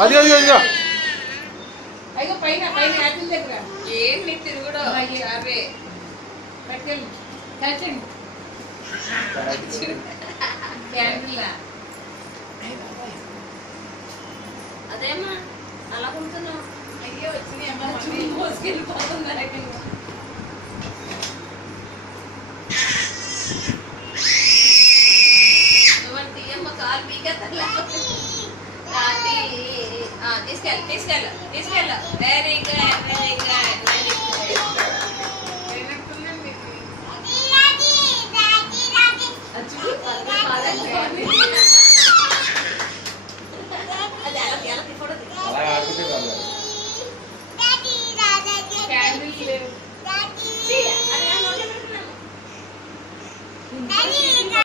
అది అది అది అయ్యో పైన పైన యాపిల్ దగ్గర ఏంటి తిరుగుడు అవే పట్టుకెళ్ళి క్యాచండి క్యాండిల్ అదేమ్మా అలా కొంటున్నావు. అయ్యో వచ్చినాయి అమ్మ మోసుకెళ్ళిపోతుంది నువ్వు తీయమ్మ కాలు పీకే తీసుకెళ్ళ తీసుకెళ్ళ తీసుకెళ్ళ వెరీ గుడ్ వెరీ గుడ్.